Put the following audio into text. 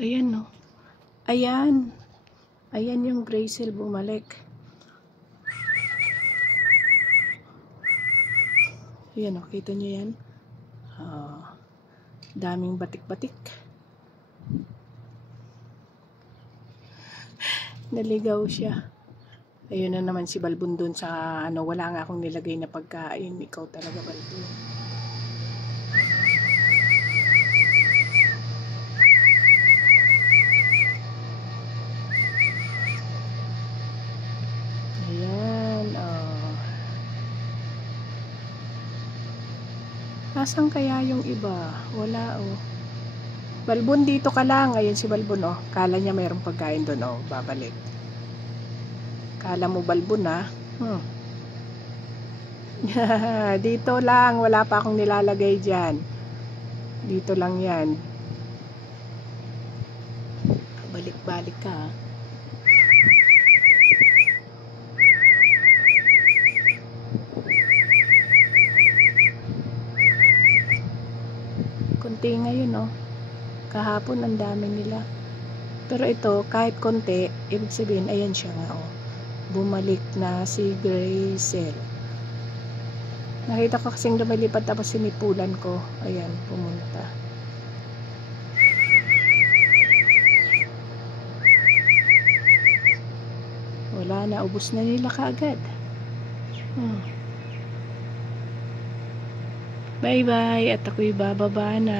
Ayan, no. Ayan. Ayan yung Grazel bumalik. Ayan, no. Kita nyo yan? Daming batik-batik. Naligaw siya. Ayun na naman si Balbon dun sa ano, wala nga akong nilagay na pagkain. Ikaw talaga, Balbon. Ayan, oh. Nasaan kaya yung iba? Wala, oh. Balbon, dito ka lang. Ayan si Balbon, oh. Kala niya mayroong pagkain doon, oh. Babalik. Kala mo, Balbon, ha? Dito lang. Wala pa akong nilalagay dyan. Dito lang yan. Balik-balik ka, ha? Konti ngayon, oh. Kahapon ang dami nila. Pero ito, kahit konti, ibig sabihin, ayan siya nga, oh. Bumalik na si Grazel. Nakita ko kasing lumilipad tapos sinipulan ko. Ayan, pumunta. Wala na, ubos na nila kaagad. Bye-bye, at ako'y bababa na.